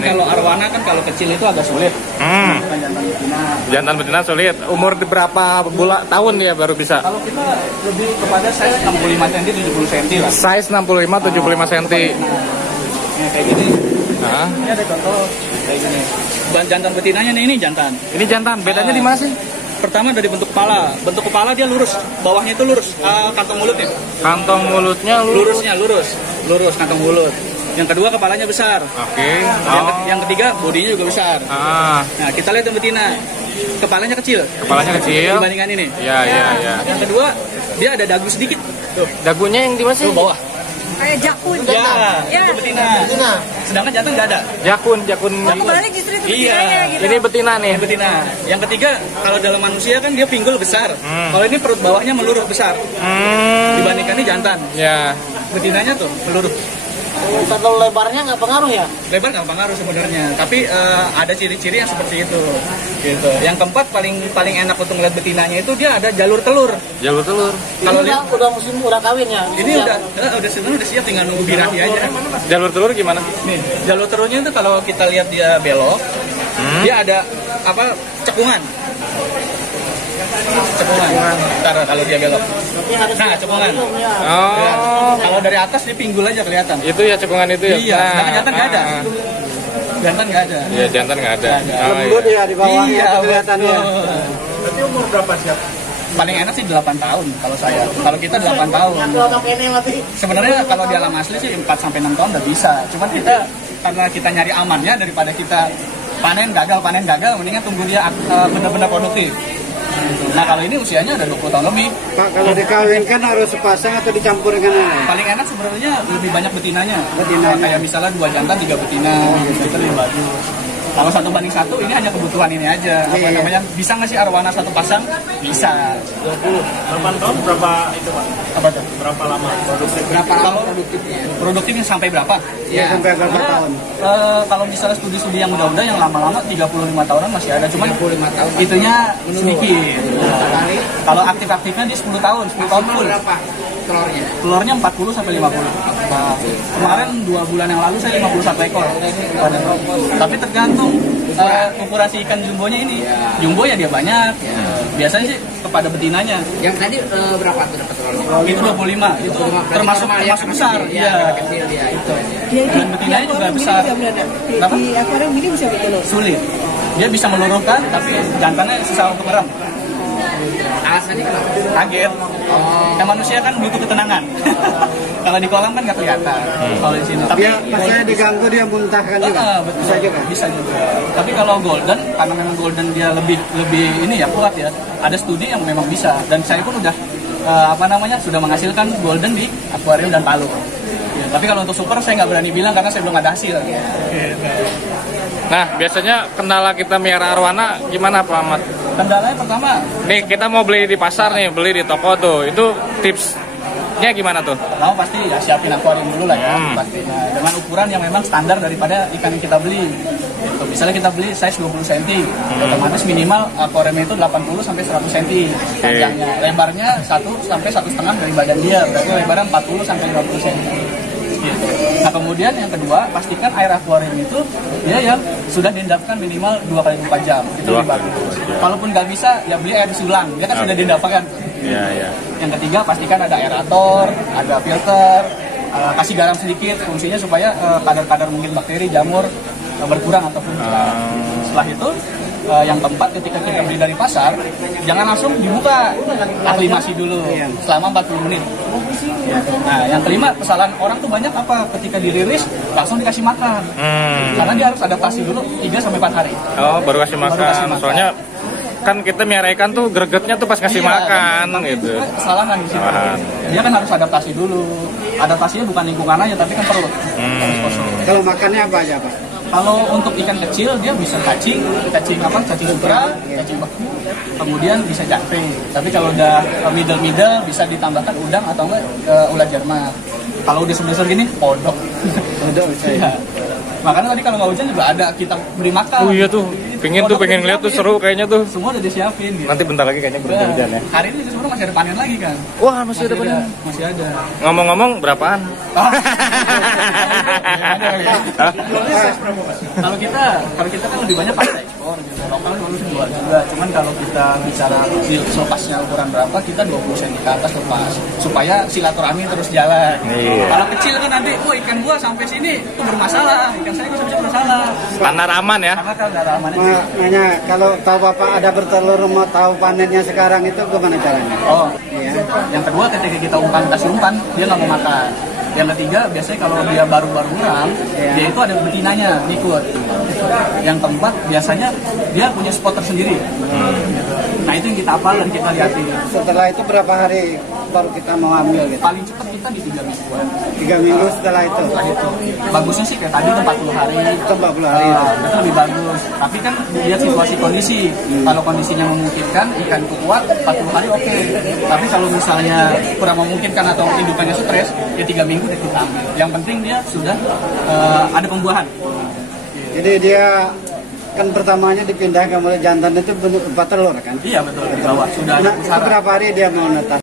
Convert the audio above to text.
kalau arwana kan kalau kecil itu agak sulit. Jantan betina. Jantan betina sulit. Umur berapa bulan tahun ya baru bisa? Kalau kita lebih kepada size 65 cm 70 cm lah. Size 65 75 cm. Nah, kayak gini. Ini ada contoh kayak gini. Jantan betinanya nih, ini jantan. Ini jantan. Bedanya di mana sih? Pertama dari bentuk kepala. Bentuk kepala dia lurus, bawahnya itu lurus. Kantong mulutnya. Kantong mulutnya Lurusnya lurus kantong mulut. Yang kedua kepalanya besar. Oke. Yang ketiga bodinya juga besar. Nah, kita lihat yang betina. Kepalanya kecil. Kepalanya kecil. Dibandingkan ini. Iya. Yang kedua, dia ada dagu sedikit. Tuh. Dagunya yang di mana sih? Tuh bawah. Kayak jakun. Ya, itu betina. Sedangkan jantan nggak ada. Jakun. Kebalik justru itu betinanya gitu. Ini betina nih. Betina. Yang ketiga, kalau dalam manusia kan dia pinggul besar. Kalau ini perut bawahnya meluruh besar. Dibandingkan ini jantan. Ya. Betinanya tuh meluruh. Kalau lebarnya nggak pengaruh ya? Lebar nggak pengaruh sebenarnya, tapi ada ciri-ciri yang seperti itu. Gitu. Yang keempat paling enak untuk melihat betinanya itu dia ada jalur telur. Jalur telur. Kalau udah musim udah kawin ya? Ini udah siap, tinggal nunggu birahi aja. Jalur telur gimana? Nih, jalur telurnya itu kalau kita lihat dia belok, dia ada cekungan. Ntar kalau dia belok. Nah, cekungan. Kalau dari atas dia pinggul aja kelihatan. Itu ya cekungan itu ya. Iya, jantan nggak ada. Jantan nggak ada. Iya, jantan nggak ada. Lembut ya di bawahnya kelihatannya. Berarti umur berapa siap? Paling enak sih 8 tahun kalau saya. Kalau kita 8 tahun. Sebenarnya kalau di alam asli sih 4 sampai 6 tahun udah bisa. Cuman kita karena kita nyari amannya daripada kita panen gagal, mendingan tunggu dia benar-benar produktif. Nah kalau ini usianya udah 20 tahun lebih. Pak, kalau dikawinkan harus sepasang atau dicampur dengan apa? Paling enak sebenarnya lebih banyak betinanya. Kayak misalnya 2 jantan 3 betina, gitu itu lebih bagus. Kalau 1:1 ini hanya kebutuhan ini aja. Bisa nggak sih arwana satu pasang? Bisa. 8 tahun berapa itu Pak? Apa tuh? Berapa lama produksi? Berapa lama produktifnya? Produktifnya sampai berapa? Ya, sampai berapa tahun? Kalau misalnya studi-studi yang udah-udah yang lama-lama 35 tahunan masih ada, cuman 35 tahun. Itunya sedikit. Kalau aktif-aktifnya di 10 tahun full. Berapa telurnya? Telurnya 40 sampai 50. Nah, kemarin 2 bulan yang lalu saya 51 ekor. Tapi tergantung ukuran si ikan jumbonya ini. Jumbo ya dia banyak. Biasanya sih kepada betinanya. Yang tadi berapa tuh dapat telurnya? Itu 25. Itu termasuk besar. Iya. Kecil ya itu. Dan betinanya juga besar. Di akuarium ini bisa bertelur. Sulit. Dia bisa meluruhkan, tapi jantannya susah untuk merem. Alasannya kenapa? Kaget. Yang manusia kan butuh ketenangan. Kalau di kolam kan nggak kelihatan. Kalau di sini. Tapi saya diganggu dia muntahkan juga. Bisa juga. Bisa juga. Tapi kalau golden, karena memang golden dia lebih ini ya kuat ya. Ada studi yang memang bisa. Dan saya pun udah sudah menghasilkan golden di akuarium dan palu. Ya, tapi kalau untuk super saya nggak berani bilang karena saya belum ada hasil. Nah, biasanya kendala kita miara arwana gimana Pak Ahmad? Kendalanya pertama, nih kita mau beli di pasar nih, beli di toko tuh. Itu tipsnya gimana tuh? Kamu pasti ya siapin akuarium dulu lah ya. Pasti. Nah, dengan ukuran yang memang standar daripada ikan yang kita beli. Gitu. Misalnya kita beli size 20 cm, otomatis minimal akuarium itu 80 sampai 100 cm panjangnya. Lebarnya 1 sampai 1,5 dari badan dia, berarti lebarnya 40 sampai 50 cm. Gitu. Nah kemudian yang kedua, pastikan air akuarium itu dia yang sudah diendapkan minimal 2 kali 24 jam. Itu lebih bagus. Kalaupun nggak bisa, ya beli air sulang. Dia kan sudah diendapkan. Iya. Yang ketiga, pastikan ada aerator, ada filter, kasih garam sedikit. Fungsinya supaya kadar-kadar mungkin bakteri, jamur berkurang ataupun hilang. Setelah itu, yang keempat, ketika kita beli dari pasar, jangan langsung dibuka, aklimasi dulu selama 40 menit. Nah, yang kelima, kesalahan orang tuh banyak apa? Ketika dirilis, langsung dikasih makan. Karena dia harus adaptasi dulu 3-4 hari. Oh, baru kasih makan. Soalnya kan kita miara ikan tuh gregetnya tuh pas kasih makan gitu. Kesalahan di situ. Dia kan harus adaptasi dulu. Adaptasinya bukan lingkungan aja, tapi kan perut. Kalau makannya apa aja Pak? Kalau untuk ikan kecil dia bisa cacing ukra, cacing beku, kemudian bisa jangkrik. Tapi kalau udah middle bisa ditambahkan udang atau enggak ulat Jerman. Kalau udah sebesar gini, kodok. Ya. Makanya tadi kalau nggak hujan juga ada kita beri makan. Oh iya tuh. pengen lihat tuh seru kayaknya tuh. Semua udah disiapin gitu. Nanti bentar lagi kayaknya hujan ya. Hari ini sebenarnya masih ada panen lagi kan. Wah, masih ada panen. Masih ada. Ngomong-ngomong berapaan? Kalau kita kan lebih banyak pasar ekspor gitu. Lokal baru jual juga. Cuman kalau kita bicara lepasnya ukuran berapa, kita 20 cm ke atas lepas supaya silaturahmi terus jalan. Iya. Kalau kecil kan nanti, ikan gua sampai sini itu bermasalah, ikan saya bisa bermasalah. Standar aman ya. Karena kalau ada amannya. Makanya kalau tahu Bapak ada bertelur mau tahu panennya sekarang itu gimana caranya? Oh, Iya. yang kedua ketika kita kasih umpan, dia nggak mau makan. Yang ketiga, biasanya kalau dia baru-baru ngurang, dia itu ada betinanya ngikut. Yang keempat, biasanya dia punya spot tersendiri. Nah itu yang kita hafal dan kita lihatin. Setelah itu berapa hari baru kita mau ambil gitu? Paling cepat kita di 3 mingguan. 3 minggu setelah itu. Setelah itu, bagusnya sih kayak tadi itu 40 hari. Itu 40 hari. Itu lebih bagus. Tapi kan lihat situasi kondisi. Kalau kondisinya memungkinkan, ikan itu kuat, 40 hari oke. Tapi kalau misalnya kurang memungkinkan atau indukannya stres, ya 3 minggu udah kita ambil. Yang penting dia sudah ada pembuahan. Jadi dia kan pertamanya dipindah ke mulai jantan itu bentuk 4 telur kan? Iya betul, di bawah sudah ada Nah, pusara. berapa hari dia mau netas?